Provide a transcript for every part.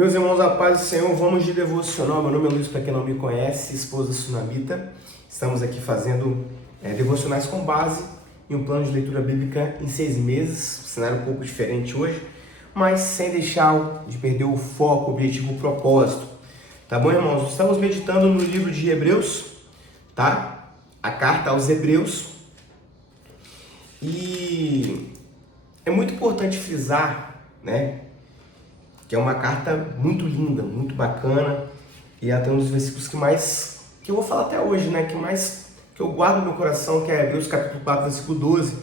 Meus irmãos, a paz do Senhor, vamos de devocional. Meu nome é Luiz, para quem não me conhece, esposa sunamita. Estamos aqui fazendo devocionais com base em um plano de leitura bíblica em 6 meses, um cenário um pouco diferente hoje, mas sem deixar de perder o foco, o objetivo, o propósito. Tá bom, irmãos? Estamos meditando no livro de Hebreus, tá? A carta aos Hebreus. E é muito importante frisar, né? Que é uma carta muito linda, muito bacana, e ela tem um dos versículos que eu vou falar até hoje, né, que eu guardo no meu coração, que é Hebreus capítulo 4, versículo 12.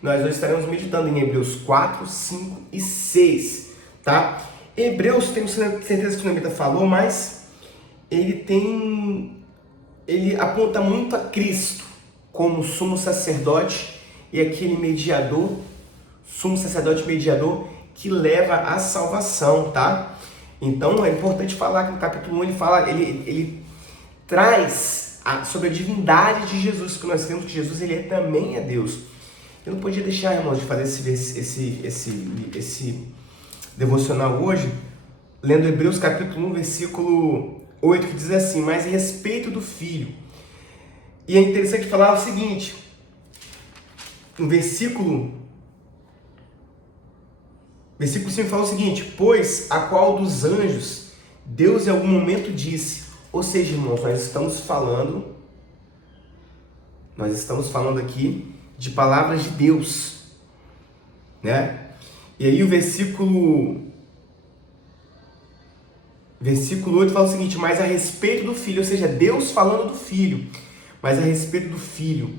Nós hoje estaremos meditando em Hebreus 4, 5 e 6, tá? Hebreus, tenho certeza que o Sunamita falou, mas ele aponta muito a Cristo como sumo sacerdote e aquele mediador, sumo sacerdote mediador, que leva à salvação, tá? Então é importante falar que no capítulo 1 ele traz sobre a divindade de Jesus, que nós temos que Jesus também é Deus. Eu não podia deixar, irmãos, de fazer esse devocional hoje, lendo Hebreus capítulo 1, versículo 8, que diz assim: mas a respeito do Filho. E é interessante falar o seguinte, no versículo 5 fala o seguinte: pois a qual dos anjos Deus em algum momento disse. Ou seja, irmãos, nós estamos falando aqui de palavras de Deus, né? E aí o versículo 8 fala o seguinte: mas a respeito do Filho, ou seja, Deus falando do Filho, mas a respeito do Filho,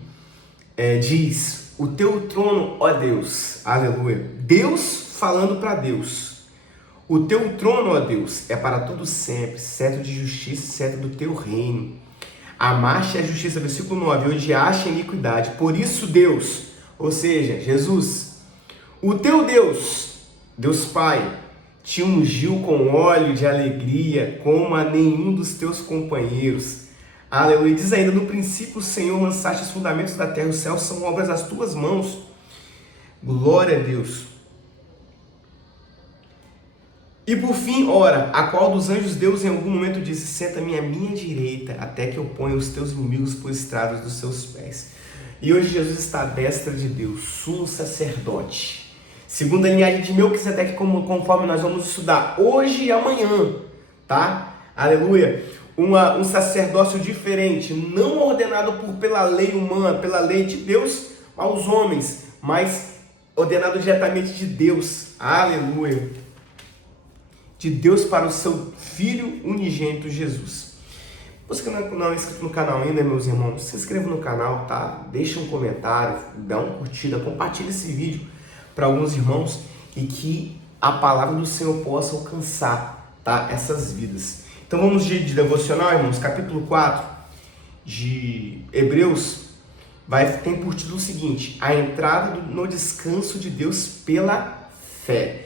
diz: o teu trono, ó Deus, aleluia, Deus falando para Deus, o teu trono, ó Deus, é para todo sempre, cetro de justiça, cetro do teu reino. Amaste a justiça, versículo 9, odiaste a iniquidade. Por isso Deus, ou seja, Jesus, o teu Deus, Deus Pai, te ungiu com óleo de alegria, como a nenhum dos teus companheiros. Aleluia. Diz ainda: no princípio, Senhor, lançaste os fundamentos da terra, os céus são obras das tuas mãos. Glória a Deus. E por fim, ora, a qual dos anjos Deus em algum momento disse: senta-me à minha direita, até que eu ponha os teus inimigos por estrados dos seus pés. E hoje Jesus está à destra de Deus, sumo sacerdote, segundo a linhagem de Melquisedeque, conforme nós vamos estudar hoje e amanhã, tá? Aleluia! Um sacerdócio diferente, não ordenado pela lei humana, pela lei de Deus aos homens, mas ordenado diretamente de Deus. Aleluia! De Deus para o seu Filho unigênito Jesus. Você que não é inscrito no canal ainda, meus irmãos, se inscreva no canal, tá? Deixa um comentário, dá uma curtida, compartilha esse vídeo para alguns irmãos e que a palavra do Senhor possa alcançar, tá? Essas vidas. Então vamos de devocional, irmãos. Capítulo 4 de Hebreus tem por título o seguinte: a entrada no descanso de Deus pela fé.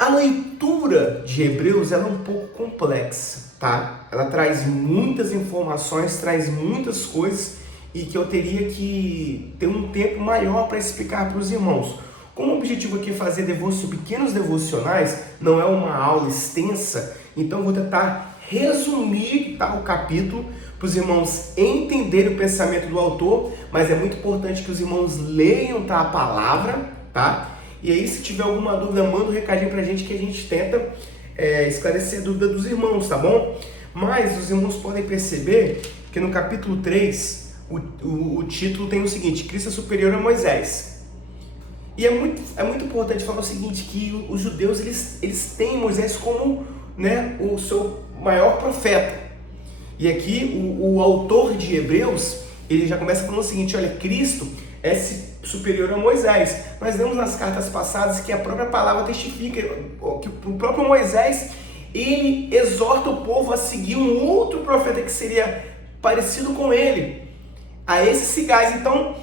A leitura de Hebreus ela é um pouco complexa, tá? Ela traz muitas informações, traz muitas coisas e que eu teria que ter um tempo maior para explicar para os irmãos. Como o objetivo aqui é fazer pequenos devocionais, não é uma aula extensa, então eu vou tentar resumir, tá, o capítulo para os irmãos entenderem o pensamento do autor, mas é muito importante que os irmãos leiam, tá, a palavra, tá? E aí, se tiver alguma dúvida, manda um recadinho pra gente que a gente tenta esclarecer a dúvida dos irmãos, tá bom? Mas os irmãos podem perceber que no capítulo 3, o título tem o seguinte: Cristo é superior a Moisés. E é muito importante falar o seguinte, que os judeus, eles têm Moisés como, né, o seu maior profeta. E aqui, o autor de Hebreus, ele já começa falando o seguinte: olha, Cristo é superior a Moisés. Nós vemos nas cartas passadas que a própria palavra testifica que o próprio Moisés, ele exorta o povo a seguir um outro profeta que seria parecido com ele, a esse Sigais. Então,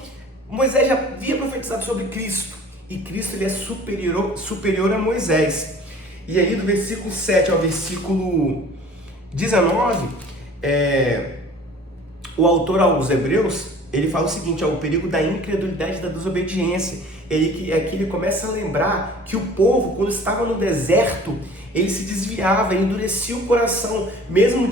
Moisés já havia profetizado sobre Cristo, e Cristo ele é superior a Moisés. E aí do versículo 7 ao versículo 19, o autor aos Hebreus, ele fala o seguinte, o perigo da incredulidade e da desobediência. Ele começa a lembrar que o povo, quando estava no deserto, ele se desviava, ele endurecia o coração, mesmo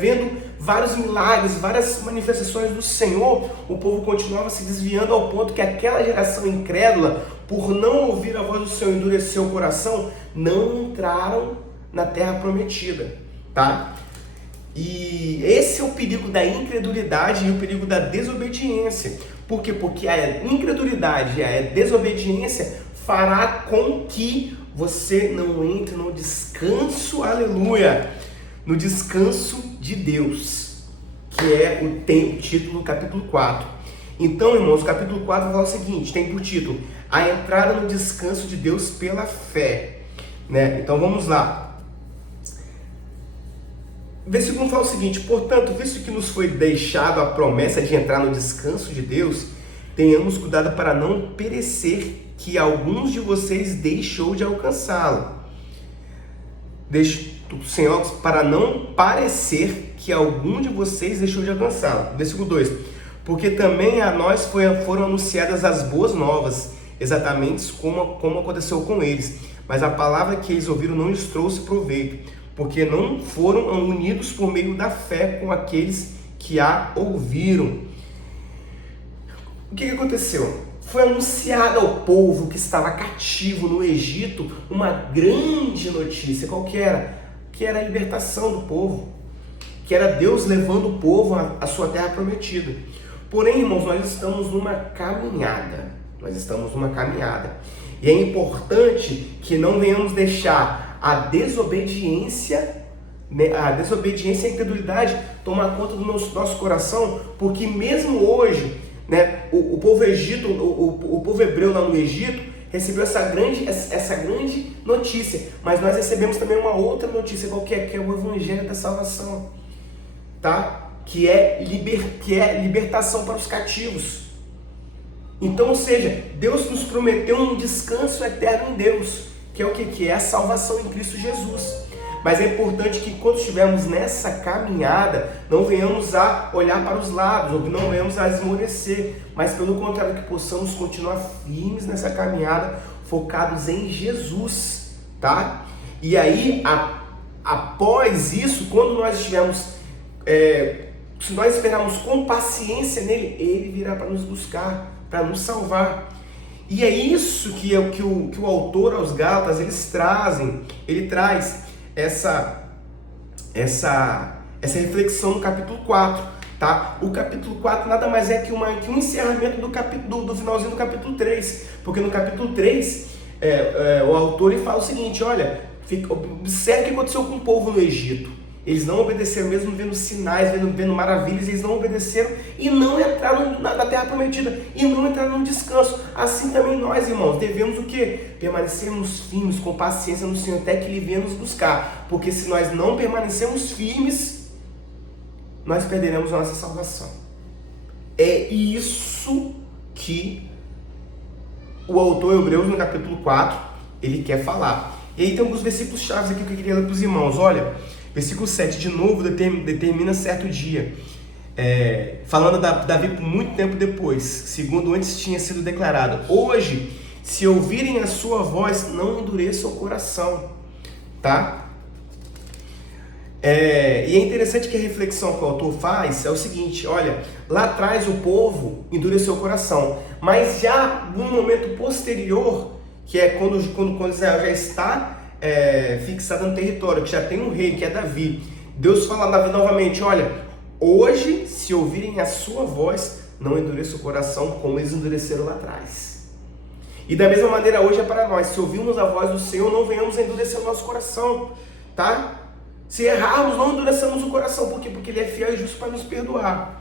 vendo vários milagres, várias manifestações do Senhor, o povo continuava se desviando ao ponto que aquela geração incrédula, por não ouvir a voz do Senhor e endurecer o coração, não entraram na terra prometida, tá? E esse é o perigo da incredulidade e o perigo da desobediência. Por quê? Porque a incredulidade e a desobediência fará com que você não entre no descanso, aleluia, no descanso de Deus, que é o título do capítulo 4. Então, irmãos, o capítulo 4 fala o seguinte, tem por título, a entrada no descanso de Deus pela fé, né? Então vamos lá. O versículo fala o seguinte, portanto, visto que nos foi deixado a promessa de entrar no descanso de Deus, tenhamos cuidado para não perecer, que alguns de vocês deixou de alcançá-lo. Senhor, para não parecer que algum de vocês deixou de alcançá-lo. Versículo 2, porque também a nós foram anunciadas as boas novas, exatamente como aconteceu com eles, mas a palavra que eles ouviram não lhes trouxe proveito, porque não foram unidos por meio da fé com aqueles que a ouviram. O que aconteceu? Foi anunciado ao povo que estava cativo no Egito uma grande notícia. Qual que era? Que era a libertação do povo, que era Deus levando o povo à sua terra prometida. Porém, irmãos, nós estamos numa caminhada. E é importante que não venhamos deixar a desobediência e a incredulidade tomar conta do nosso coração, porque mesmo hoje, né, o povo hebreu lá no Egito recebeu essa grande notícia, mas nós recebemos também uma outra notícia, qual que é? Que é o evangelho da salvação, tá? Que é libertação para os cativos. Então, ou seja, Deus nos prometeu um descanso eterno em Deus, que é o que? Que é a salvação em Cristo Jesus. Mas é importante que quando estivermos nessa caminhada, não venhamos a olhar para os lados, ou que não venhamos a esmorecer, mas pelo contrário, que possamos continuar firmes nessa caminhada, focados em Jesus, tá? E aí, após isso, quando nós estivermos, se nós esperarmos com paciência nele, ele virá para nos buscar, para nos salvar. E é isso que o autor aos Gálatas, ele traz essa reflexão no capítulo 4, tá? O capítulo 4 nada mais é que um encerramento do finalzinho do capítulo 3, porque no capítulo 3 o autor ele fala o seguinte, olha, observe o que aconteceu com o povo no Egito. Eles não obedeceram, mesmo vendo sinais, vendo maravilhas, eles não obedeceram e não entraram na terra prometida, e não entraram no descanso. Assim também nós, irmãos, devemos o quê? Permanecermos firmes, com paciência no Senhor, até que Ele venha nos buscar. Porque se nós não permanecermos firmes, nós perderemos a nossa salvação. É isso que o autor Hebreus, no capítulo 4, ele quer falar. E aí tem alguns versículos chaves aqui que eu queria ler para os irmãos. Olha, versículo 7, de novo, determina certo dia, falando Davi por muito tempo depois, segundo antes tinha sido declarado, hoje, se ouvirem a sua voz, não endureçam o coração, tá? E é interessante que a reflexão que o autor faz é o seguinte, olha, lá atrás o povo endureceu o coração, mas já no momento posterior, que é quando Israel já está fixado no território, que já tem um rei, que é Davi, Deus fala a Davi novamente, olha, hoje, se ouvirem a sua voz, não endureça o coração como eles endureceram lá atrás. E da mesma maneira hoje é para nós, se ouvirmos a voz do Senhor, não venhamos a endurecer o nosso coração, tá? Se errarmos, não endureçamos o coração, por quê? Porque Ele é fiel e justo para nos perdoar.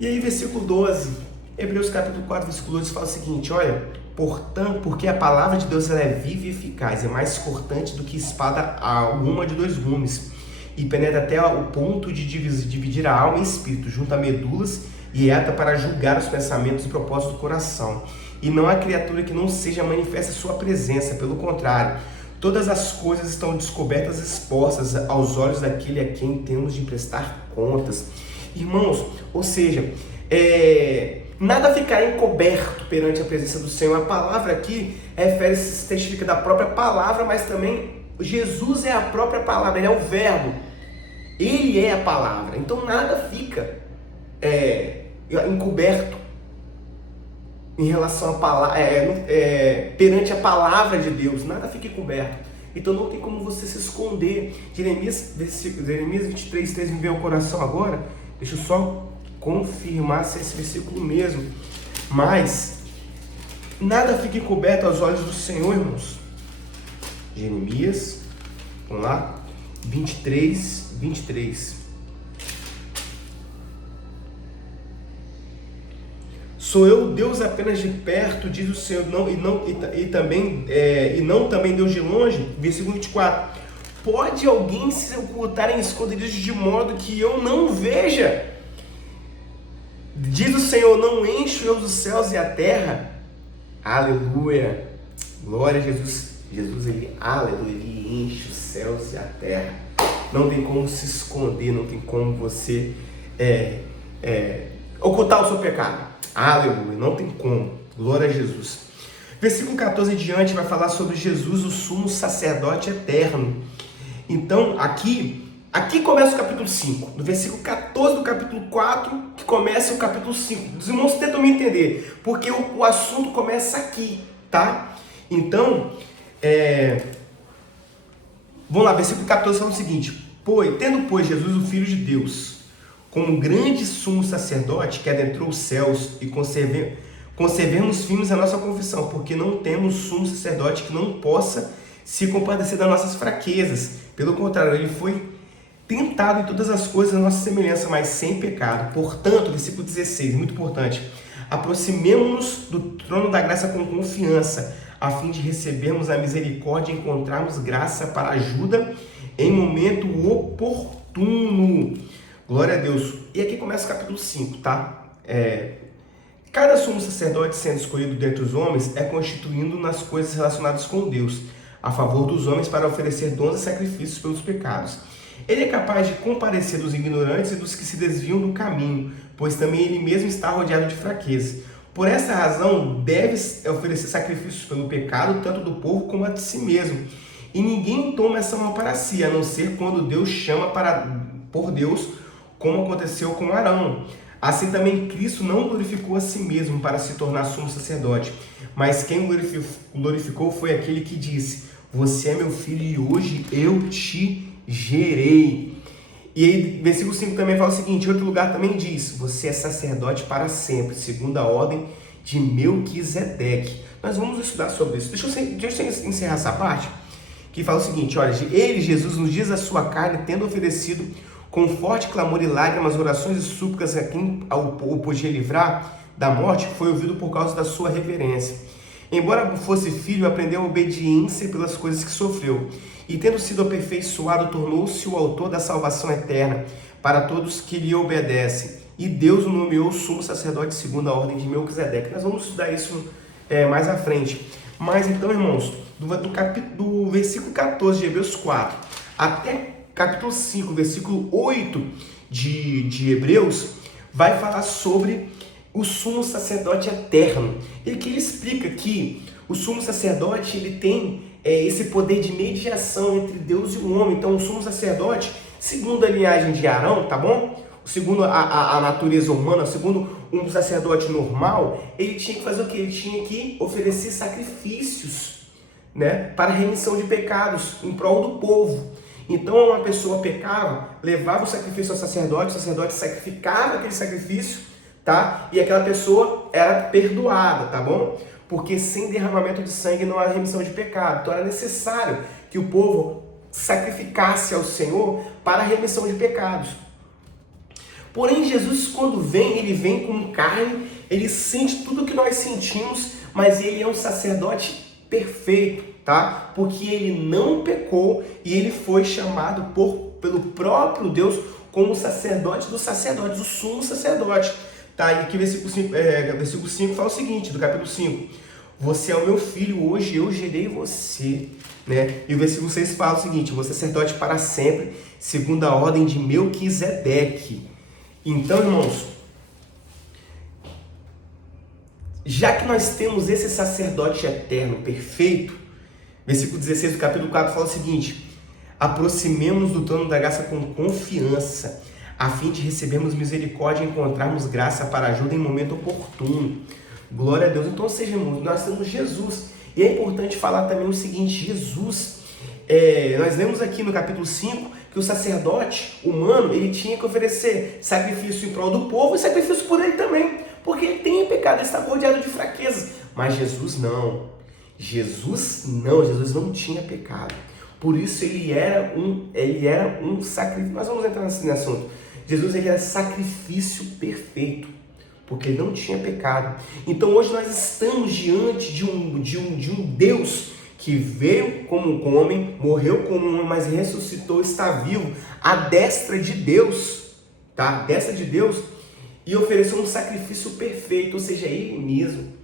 E aí, versículo 12, Hebreus capítulo 4, versículo 12, fala o seguinte, olha, portanto, porque a palavra de Deus ela é viva e eficaz, é mais cortante do que espada alguma de 2 gumes, e penetra até o ponto de dividir a alma e espírito, junto a medulas, e é apta para julgar os pensamentos e propósitos do coração. E não há criatura que não seja manifesta sua presença, pelo contrário, todas as coisas estão descobertas e expostas aos olhos daquele a quem temos de prestar contas. Irmãos, ou seja, nada ficará encoberto perante a presença do Senhor. A palavra aqui refere-se, testifica da própria palavra, mas também Jesus é a própria palavra, ele é o verbo, ele é a palavra. Então nada fica encoberto em relação à palavra, perante a palavra de Deus, nada fica encoberto. Então não tem como você se esconder. Jeremias 23:3 me veio ao coração agora. Deixa eu só confirmar se é esse versículo mesmo. Mas nada fica encoberto aos olhos do Senhor, irmãos. Jeremias, vamos lá, 23:23. Sou eu Deus apenas de perto, diz o Senhor, e não também Deus de longe. Versículo 24. Pode alguém se ocultar em esconderijos de modo que eu não veja? Diz o Senhor, não encho eu os céus e a terra? Aleluia! Glória a Jesus. Jesus, aleluia, ele enche os céus e a terra. Não tem como se esconder, não tem como você ocultar o seu pecado. Aleluia, não tem como. Glória a Jesus. Versículo 14 em diante vai falar sobre Jesus, o sumo sacerdote eterno. Então, aqui começa o capítulo 5. No versículo 14 do capítulo 4, que começa o capítulo 5. Os irmãos tentam me entender, porque o assunto começa aqui, tá? Então, vamos lá, versículo 14 fala o seguinte. Tendo, pois, Jesus, o Filho de Deus, como grande sumo sacerdote que adentrou os céus, e conservemos firmes a nossa confissão, porque não temos sumo sacerdote que não possa se compadecer das nossas fraquezas. Pelo contrário, ele foi tentado em todas as coisas a nossa semelhança, mas sem pecado. Portanto, versículo 16, muito importante. Aproximemo-nos do trono da graça com confiança, a fim de recebermos a misericórdia e encontrarmos graça para ajuda em momento oportuno. Glória a Deus. E aqui começa o capítulo 5, tá? Cada sumo sacerdote sendo escolhido dentre os homens é constituindo nas coisas relacionadas com Deus, a favor dos homens para oferecer dons e sacrifícios pelos pecados. Ele é capaz de comparecer dos ignorantes e dos que se desviam do caminho, pois também ele mesmo está rodeado de fraqueza. Por essa razão, deve oferecer sacrifícios pelo pecado, tanto do povo como a de si mesmo. E ninguém toma essa mão para si, a não ser quando Deus chama por Deus, como aconteceu com Arão. Assim também Cristo não glorificou a si mesmo para se tornar sumo sacerdote, mas quem glorificou foi aquele que disse: você é meu filho e hoje eu te gerei. E aí, versículo 5 também fala o seguinte, em outro lugar também diz: você é sacerdote para sempre, segundo a ordem de Melquisedeque. Nós vamos estudar sobre isso. Deixa eu encerrar essa parte, que fala o seguinte, olha, ele, Jesus, nos dias da sua carne, tendo oferecido com forte clamor e lágrimas, orações e súplicas a quem o podia livrar da morte, foi ouvido por causa da sua reverência. Embora fosse filho, aprendeu a obediência pelas coisas que sofreu. E tendo sido aperfeiçoado, tornou-se o autor da salvação eterna para todos que lhe obedecem. E Deus o nomeou sumo sacerdote segundo a ordem de Melquisedeque. Nós vamos estudar isso mais à frente. Mas então, irmãos, do versículo 14 de Hebreus 4 até capítulo 5, versículo 8 de Hebreus, vai falar sobre o sumo sacerdote eterno. Ele explica que o sumo sacerdote ele tem esse poder de mediação entre Deus e o homem. Então, o sumo sacerdote, segundo a linhagem de Arão, tá bom? Segundo a natureza humana, segundo um sacerdote normal, ele tinha que fazer o quê? Ele tinha que oferecer sacrifícios, né, para remissão de pecados em prol do povo. Então, uma pessoa pecava, levava o sacrifício ao sacerdote, o sacerdote sacrificava aquele sacrifício, tá? E aquela pessoa era perdoada, tá bom? Porque sem derramamento de sangue não há remissão de pecado. Então, era necessário que o povo sacrificasse ao Senhor para a remissão de pecados. Porém, Jesus, quando vem, ele vem com carne, ele sente tudo o que nós sentimos, mas ele é um sacerdote perfeito, tá? Porque ele não pecou e ele foi chamado pelo próprio Deus como sacerdote dos sacerdotes, o sumo sacerdote, tá? E aqui versículo 5 fala o seguinte, do capítulo 5: você é o meu filho, hoje eu gerei você, né? E o versículo 6 fala o seguinte: você é sacerdote para sempre, segundo a ordem de Melquisedeque. Então, irmãos, já que nós temos esse sacerdote eterno, perfeito, versículo 16 do capítulo 4 fala o seguinte: aproximemo-nos do trono da graça com confiança, a fim de recebermos misericórdia e encontrarmos graça para ajuda em momento oportuno. Glória a Deus. Então, ou seja, irmãos, nós temos Jesus. E é importante falar também o seguinte: Jesus, nós lemos aqui no capítulo 5 que o sacerdote humano, ele tinha que oferecer sacrifício em prol do povo e sacrifício por ele também, porque ele tem pecado, ele está rodeado de fraquezas. Mas Jesus não. Jesus não tinha pecado. Por isso ele era um sacrifício. Nós vamos entrar nesse assunto. Jesus, ele era sacrifício perfeito, porque ele não tinha pecado. Então hoje nós estamos diante de um Deus que veio como um homem, morreu como um homem, mas ressuscitou, está vivo, à destra de Deus, tá? À destra de Deus, e ofereceu um sacrifício perfeito, ou seja, ele mesmo.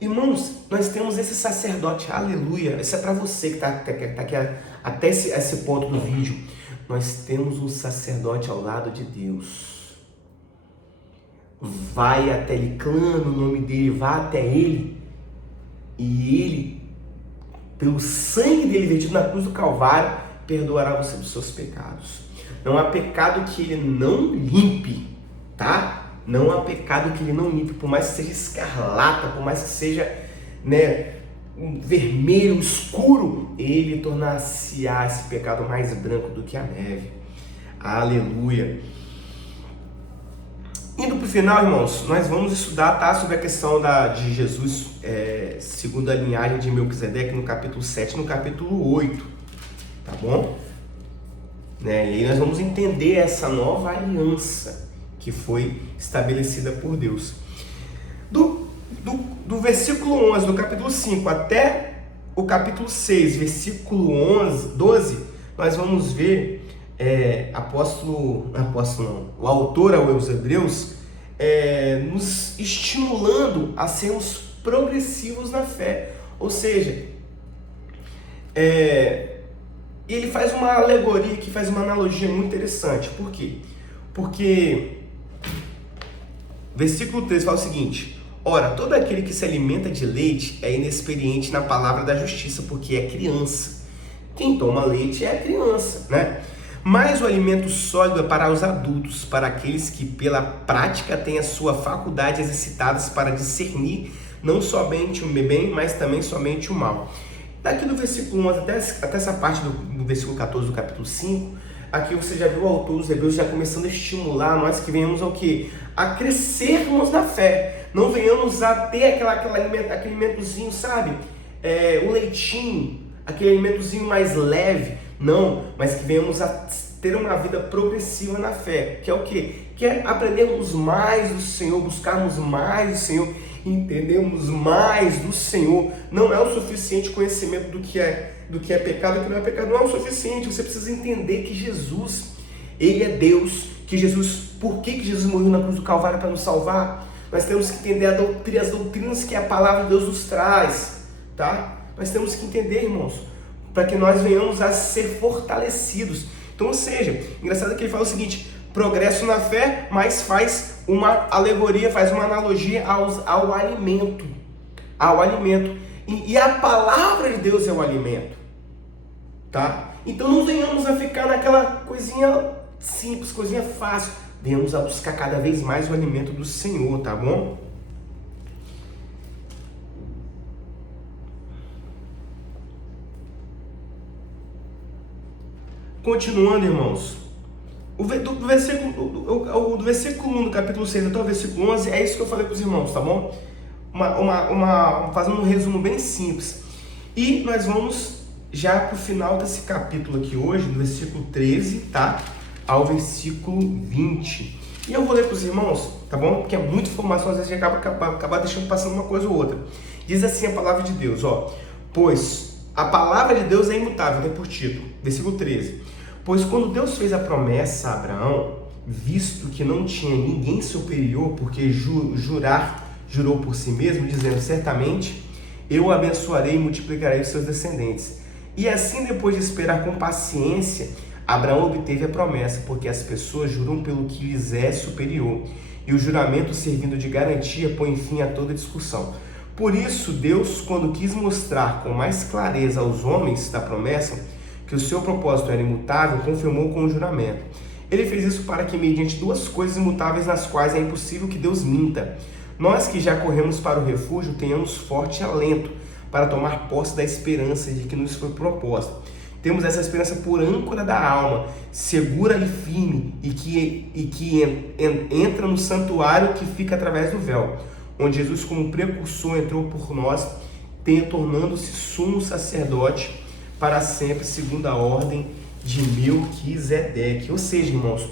Irmãos, nós temos esse sacerdote, aleluia. Isso é para você que está aqui até esse ponto do vídeo. Nós temos um sacerdote ao lado de Deus. Vai até ele, clama o nome dele, vá até ele, e ele, pelo sangue dele vertido na cruz do Calvário, perdoará você dos seus pecados. Não há pecado que ele não limpe, tá? Não há pecado que ele não limpe, por mais que seja escarlata, por mais que seja, um vermelho escuro, ele tornar-se-á esse pecado mais branco do que a neve. Aleluia. Indo para o final, irmãos, nós vamos estudar, tá, sobre a questão de Jesus, segundo a linhagem de Melquisedeque, no capítulo 7 e no capítulo 8, tá bom? E aí nós vamos entender essa nova aliança que foi estabelecida por Deus. Do versículo 11 do capítulo 5 até o capítulo 6, versículo 12, nós vamos ver o autor aos Hebreus nos estimulando a sermos progressivos na fé. Ou seja, ele faz uma alegoria aqui, faz uma analogia muito interessante. Por quê? Porque versículo 13 fala o seguinte: ora, todo aquele que se alimenta de leite é inexperiente na palavra da justiça, porque é criança. Quem toma leite é criança, né? Mas o alimento sólido é para os adultos, para aqueles que pela prática têm a sua faculdade exercitadas para discernir não somente o bem, mas também somente o mal. Daqui do versículo 11 até essa parte do versículo 14 do capítulo 5, aqui você já viu o autor dos Hebreus já começando a estimular nós que venhamos ao quê? A crescermos na fé. Não venhamos a ter aquele alimentozinho, sabe? O leitinho, aquele alimentozinho mais leve. Não, mas que venhamos a ter uma vida progressiva na fé. Que é o quê? Que é aprendermos mais do Senhor, buscarmos mais do Senhor, entendermos mais do Senhor. Não é o suficiente conhecimento do que é pecado, do que não é pecado. Não é o suficiente. Você precisa entender que Jesus, ele é Deus. Que Jesus, por que Jesus morreu na cruz do Calvário para nos salvar? Nós temos que entender as doutrinas que a palavra de Deus nos traz, tá? Nós temos que entender, irmãos, para que nós venhamos a ser fortalecidos. Então, ou seja, engraçado que ele fala o seguinte: progresso na fé, mas faz uma alegoria, faz uma analogia ao alimento. E a palavra de Deus é o alimento, tá? Então não venhamos a ficar naquela coisinha simples, coisinha fácil. Venhamos a buscar cada vez mais o alimento do Senhor, tá bom? Continuando, irmãos, do versículo 1 do capítulo 6 até o versículo 11, é isso que eu falei para os irmãos, tá bom? Fazendo um resumo bem simples. E nós vamos já para o final desse capítulo aqui hoje, do versículo 13, tá? Ao versículo 20. E eu vou ler para os irmãos, tá bom? Porque é muita informação, às vezes a gente acaba deixando passando uma coisa ou outra. Diz assim a palavra de Deus, ó: pois a palavra de Deus é imutável, tem por título, versículo 13. Pois quando Deus fez a promessa a Abraão, visto que não tinha ninguém superior, porque jurou por si mesmo, dizendo: certamente eu o abençoarei e multiplicarei os seus descendentes. E assim, depois de esperar com paciência, Abraão obteve a promessa porque as pessoas juram pelo que lhes é superior, e o juramento, servindo de garantia, põe fim a toda discussão. Por isso, Deus, quando quis mostrar com mais clareza aos homens da promessa que o seu propósito era imutável, confirmou com o juramento. Ele fez isso para que, mediante duas coisas imutáveis nas quais é impossível que Deus minta, nós que já corremos para o refúgio tenhamos forte alento para tomar posse da esperança de que nos foi proposta. Temos essa esperança por âncora da alma, segura e firme, e que entra no santuário que fica através do véu, onde Jesus, como precursor, entrou por nós, tornando-se sumo sacerdote para sempre, segundo a ordem de Melquisedeque. Ou seja, irmãos,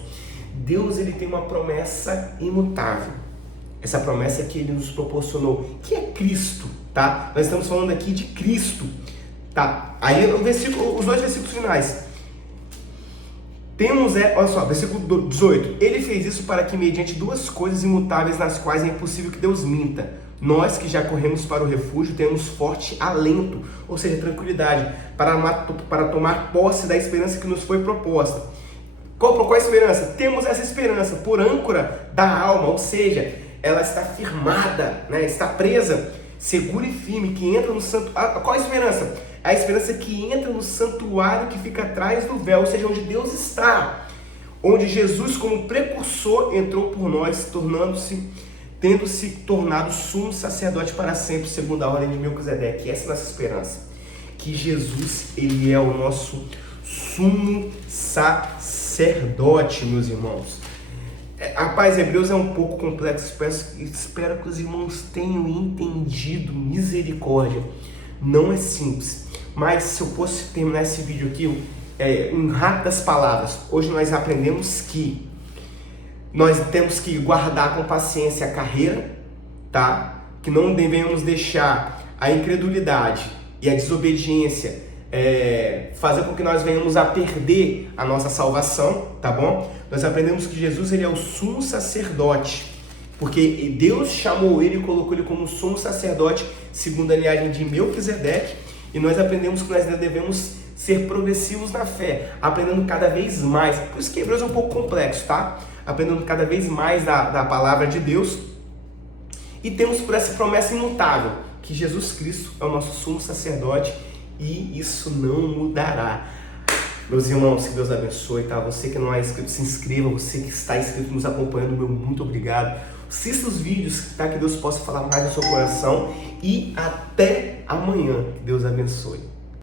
Deus ele tem uma promessa imutável. Essa promessa que ele nos proporcionou, que é Cristo, tá? Nós estamos falando aqui de Cristo, tá? Aí os dois versículos finais. Olha só, versículo 18. Ele fez isso para que, mediante duas coisas imutáveis nas quais é impossível que Deus minta, nós que já corremos para o refúgio tenhamos forte alento, ou seja, tranquilidade, para tomar posse da esperança que nos foi proposta. Qual a esperança? Temos essa esperança por âncora da alma, ou seja, ela está firmada, né? Está presa, segura e firme, que entra no santuário. Qual a esperança? A esperança que entra no santuário que fica atrás do véu, ou seja, onde Deus está, onde Jesus, como precursor, entrou por nós, tendo se tornado sumo sacerdote para sempre, segundo a ordem de Melquisedeque. Essa é a nossa esperança, que Jesus, ele é o nosso sumo sacerdote, meus irmãos. Rapaz, Hebreus é um pouco complexo, espero que os irmãos tenham entendido, misericórdia. Não é simples, mas se eu fosse terminar esse vídeo aqui em rápidas palavras, hoje nós aprendemos que nós temos que guardar com paciência a carreira, tá? Que não devemos deixar a incredulidade e a desobediência fazer com que nós venhamos a perder a nossa salvação, tá bom? Nós aprendemos que Jesus ele é o sumo sacerdote, porque Deus chamou ele e colocou ele como sumo sacerdote segundo a linhagem de Melquisedeque, e nós aprendemos que nós devemos ser progressivos na fé, aprendendo cada vez mais. Por isso que Hebreus é um pouco complexo, tá? Aprendendo cada vez mais da palavra de Deus, e temos por essa promessa imutável, que Jesus Cristo é o nosso sumo sacerdote, e isso não mudará. Meus irmãos, que Deus abençoe, tá? Você que não é inscrito, se inscreva. Você que está inscrito, nos acompanhando, meu muito obrigado. Assista os vídeos, tá? Que Deus possa falar mais no seu coração. E até amanhã. Que Deus abençoe.